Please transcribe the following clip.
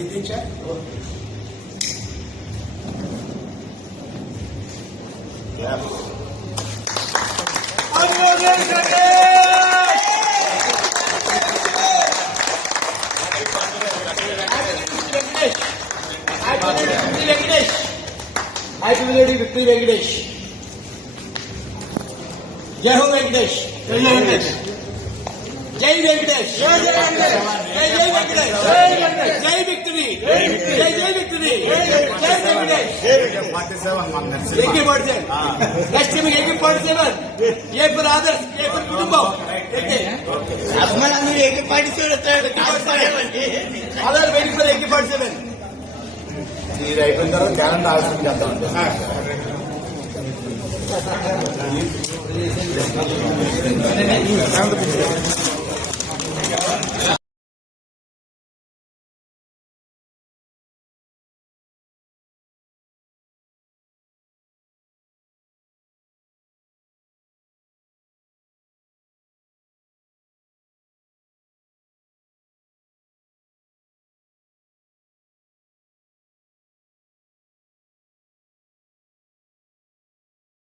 breathing check. जय हो वेंकटेश। जय वेंकटेश। जय वेंकटेश। जय वेंकटेश। జై Venkatesh AK forty seven next time AK forty seven A for others A for కుటుంబం అందరూ AK party చూడతాడు Aadhaar waiting for AK forty seven ఇది అయిపోయిన తర్వాత క్యాలెండర్ ఆలోచన చేద్దాం